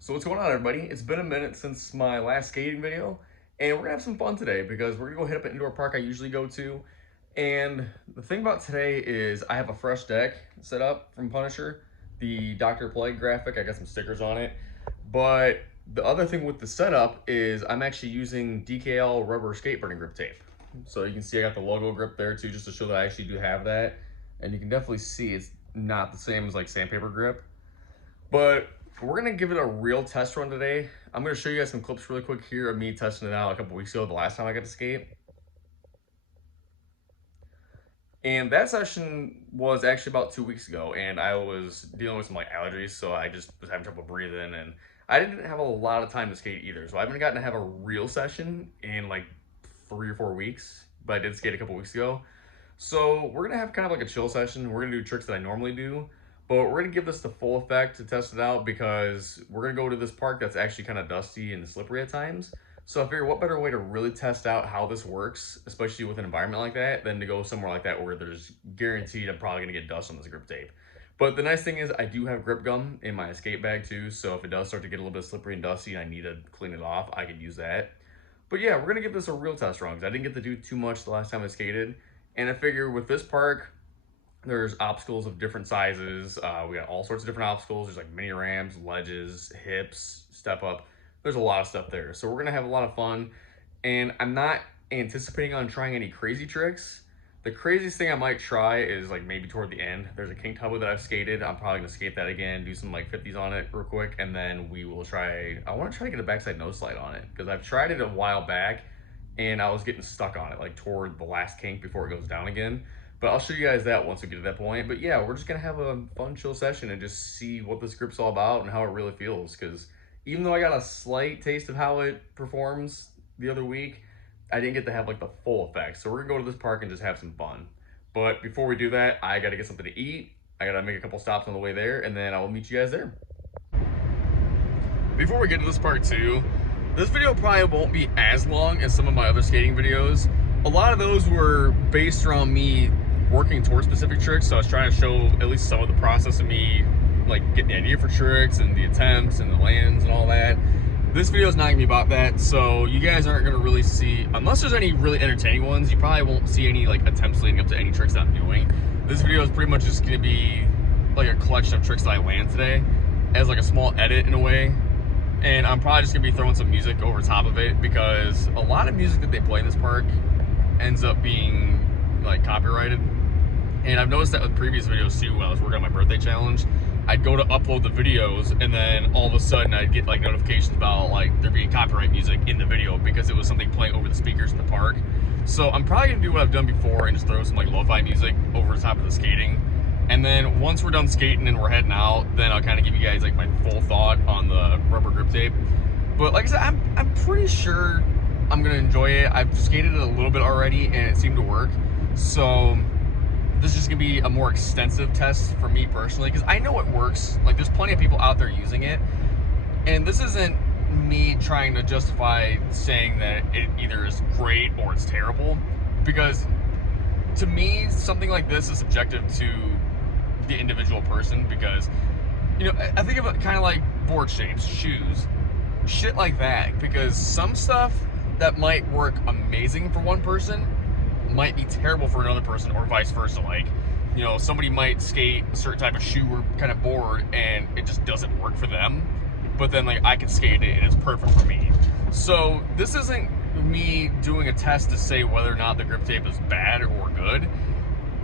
So what's going on, everybody? It's been a minute since my last skating video, and we're gonna have some fun today because we're gonna go hit up an indoor park I usually go to. And the thing about today is I have a fresh deck set up from Punisher, the Dr. Plague graphic. I got some stickers on it, but the other thing with the setup is I'm actually using DKL rubber skateboarding grip tape. So you can see I got the logo grip there too, just to show that I actually do have that. And you can definitely see it's not the same as like sandpaper grip. But we're gonna give it a real test run today. I'm gonna show you guys some clips really quick here of me testing it out a couple weeks ago, the last time I got to skate. And that session was actually about 2 weeks ago, and I was dealing with some like allergies, so I just was having trouble breathing, and I didn't have a lot of time to skate either. So I haven't gotten to have a real session in like 3 or 4 weeks, but I did skate a couple weeks ago. So we're gonna have kind of like a chill session. We're gonna do tricks that I normally do, but we're gonna give this the full effect to test it out because we're gonna go to this park that's actually kind of dusty and slippery at times. So I figured what better way to really test out how this works, especially with an environment like that, than to go somewhere like that where there's guaranteed I'm probably gonna get dust on this grip tape. But the nice thing is I do have grip gum in my skate bag too, so if it does start to get a little bit slippery and dusty and I need to clean it off, I could use that. But yeah, we're gonna give this a real test run because I didn't get to do too much the last time I skated. And I figure with this park, there's obstacles of different sizes. We got all sorts of different obstacles. There's like mini ramps, ledges, hips, step up. There's a lot of stuff there. So we're gonna have a lot of fun. And I'm not anticipating on trying any crazy tricks. The craziest thing I might try is like maybe toward the end. There's a king tubbo that I've skated. I'm probably gonna skate that again, do some like 50s on it real quick, and then we will try, I wanna try to get a backside nose slide on it because I've tried it a while back and I was getting stuck on it like toward the last kink before it goes down again. But I'll show you guys that once we get to that point. But yeah, we're just gonna have a fun, chill session and just see what this grip's all about and how it really feels. Because even though I got a slight taste of how it performs the other week, I didn't get to have like the full effect. So we're gonna go to this park and just have some fun. But before we do that, I gotta get something to eat. I gotta make a couple stops on the way there, and then I will meet you guys there. Before we get to this part too, this video probably won't be as long as some of my other skating videos. A lot of those were based around me working towards specific tricks, so I was trying to show at least some of the process of me like getting the idea for tricks and the attempts and the lands and all that. This video is not gonna be about that, so you guys aren't gonna really see, unless there's any really entertaining ones, you probably won't see any like attempts leading up to any tricks that I'm doing. This video is pretty much just gonna be like a collection of tricks that I land today as like a small edit in a way. And I'm probably just gonna be throwing some music over top of it because a lot of music that they play in this park ends up being like copyrighted. And I've noticed that with previous videos too, when I was working on my birthday challenge, I'd go to upload the videos and then all of a sudden I'd get like notifications about like there being copyright music in the video because it was something playing over the speakers in the park. So I'm probably gonna do what I've done before and just throw some like lo-fi music over the top of the skating. And then once we're done skating and we're heading out, then I'll kind of give you guys like my full thought on the rubber grip tape. But like I said, I'm pretty sure I'm gonna enjoy it. I've skated it a little bit already and it seemed to work. So this is just gonna be a more extensive test for me personally because I know it works. Like there's plenty of people out there using it. And this isn't me trying to justify saying that it either is great or it's terrible. Because to me, something like this is subjective to the individual person because, you know, I think of it kind of like board shapes, shoes, shit like that. Because some stuff that might work amazing for one person might be terrible for another person or vice versa. Like, you know, somebody might skate a certain type of shoe or kind of board and it just doesn't work for them. But then like I can skate it and it's perfect for me. So this isn't me doing a test to say whether or not the grip tape is bad or good.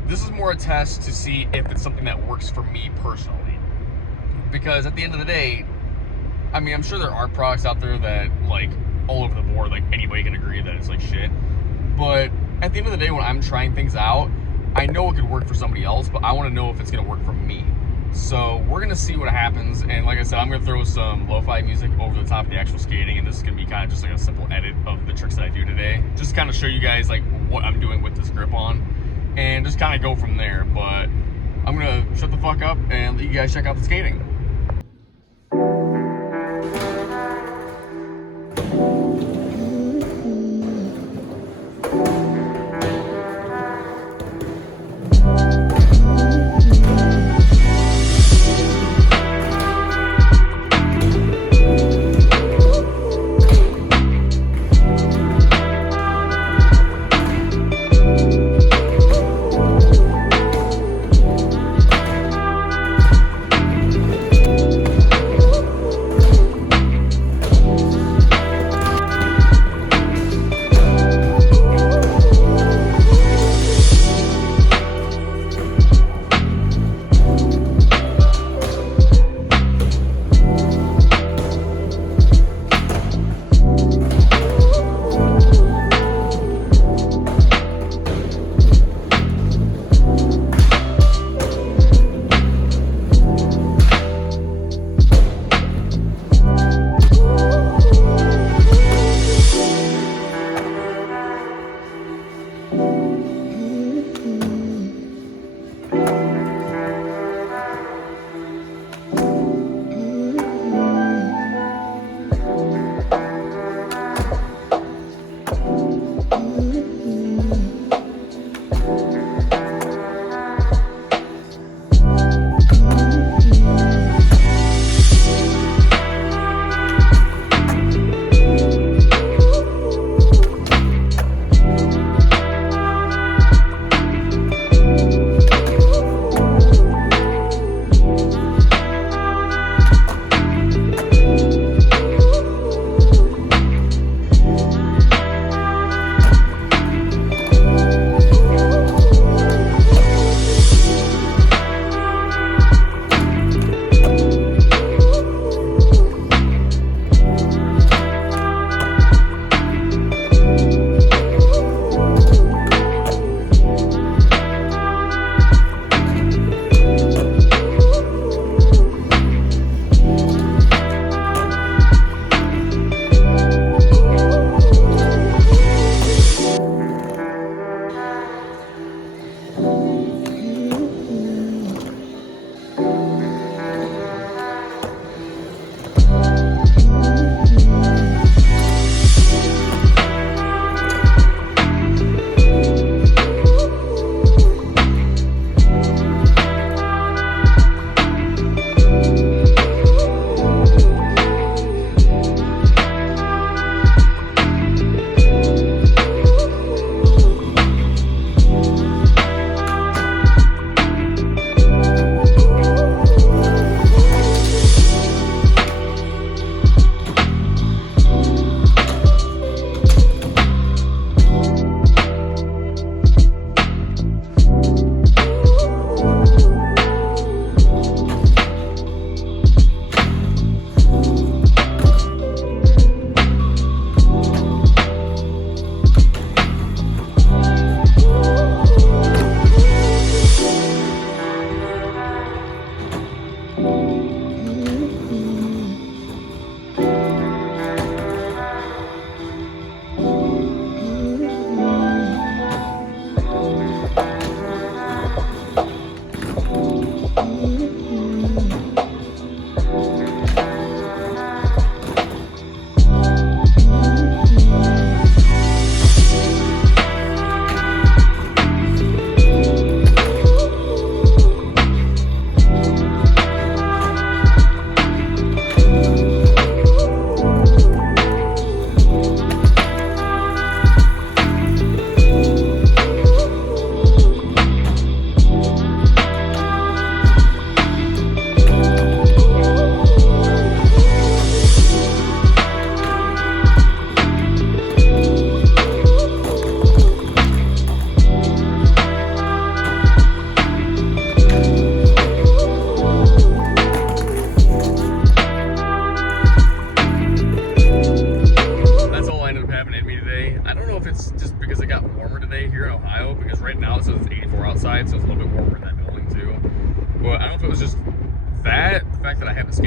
This is more a test to see if it's something that works for me personally. Because at the end of the day, I mean, I'm sure there are products out there that like all over the board, like anybody can agree that it's like shit. But at the end of the day, when I'm trying things out, I know it could work for somebody else, but I want to know if it's going to work for me. So we're going to see what happens. And like I said, I'm going to throw some lo-fi music over the top of the actual skating. And this is going to be kind of just like a simple edit of the tricks that I do today. Just to kind of show you guys like what I'm doing with this grip on. And just kind of go from there. But I'm going to shut the fuck up and let you guys check out the skating.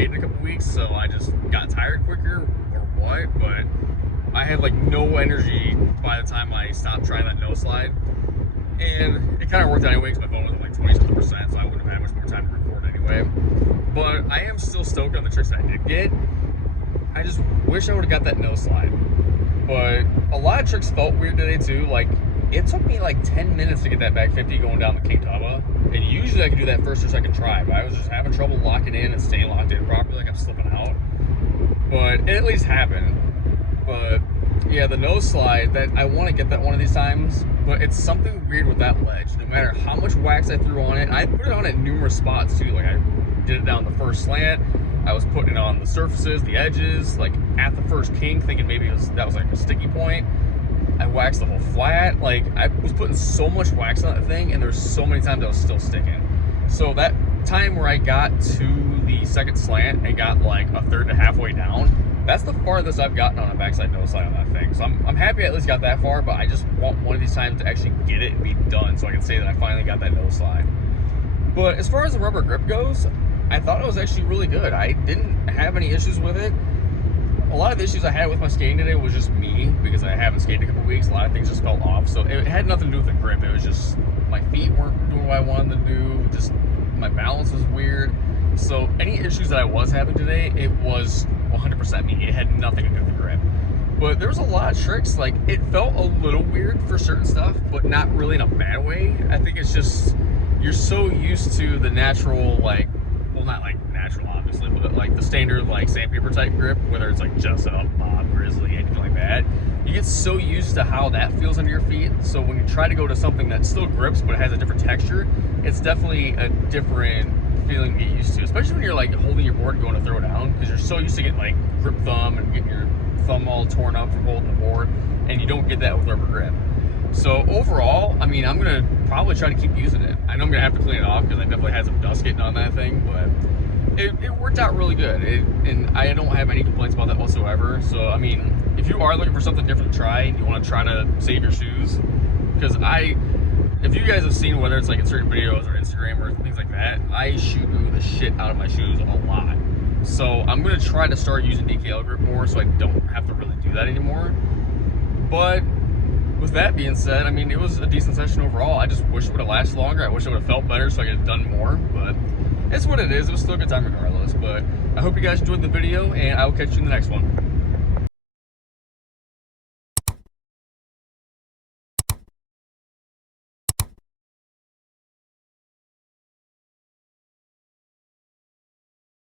skated in a couple weeks, so I just got tired quicker or what, but I had like no energy by the time I stopped trying that no slide. And it kind of worked out anyway because my phone was at like 20%, so I wouldn't have had much more time to record anyway. But I am still stoked on the tricks that I did get. I just wish I would have got that no slide. But a lot of tricks felt weird today too. Like, it took me like 10 minutes to get that back 50 going down the King Tubba. And usually I could do that first or second try, but I was just having trouble locking in and staying locked in properly, like I'm slipping out. But it at least happened. But yeah, the no slide, that I want to get that one of these times, but it's something weird with that ledge. No matter how much wax I threw on it, I put it on at numerous spots too. Like, I did it down the first slant, I was putting it on the surfaces, the edges, like at the first kink, thinking maybe that was like a sticky point. I waxed the whole flat. Like, I was putting so much wax on that thing, and there's so many times I was still sticking. So that time where I got to the second slant and got like a third to halfway down, that's the farthest I've gotten on a backside no slide on that thing. So I'm happy I at least got that far, but I just want one of these times to actually get it and be done so I can say that I finally got that no slide. But as far as the rubber grip goes, I thought it was actually really good. I didn't have any issues with it. A lot of the issues I had with my skating today was just me, because I haven't skated in a couple weeks. A lot of things just fell off. So it had nothing to do with the grip. It was just my feet weren't doing what I wanted them to do. Just my balance was weird. So any issues that I was having today, it was 100% me. It had nothing to do with the grip. But there was a lot of tricks. Like, it felt a little weird for certain stuff, but not really in a bad way. I think it's just, you're so used to the natural, like, well, not like natural obviously, but like the standard like sandpaper type grip, whether it's like Just Up, Bob, Grizzly, anything like that, you get so used to how that feels under your feet. So when you try to go to something that still grips but it has a different texture, it's definitely a different feeling to get used to, especially when you're like holding your board and going to throw down, because you're so used to getting like grip thumb and getting your thumb all torn up from holding the board, and you don't get that with rubber grip. So overall, I mean, I'm gonna probably try to keep using it. I know I'm gonna have to clean it off because I definitely had some dust getting on that thing, but it worked out really good. And I don't have any complaints about that whatsoever. So I mean, if you are looking for something different to try, you want to try to save your shoes, because if you guys have seen, whether it's like in certain videos or Instagram or things like that, I shoot the shit out of my shoes a lot. So I'm gonna try to start using DKL grip more, so I don't have to really do that anymore. But with that being said, I mean, it was a decent session overall. I just wish it would have lasted longer. I wish it would have felt better so I could have done more, but it's what it is. It was still a good time regardless. But I hope you guys enjoyed the video, and I will catch you in the next one.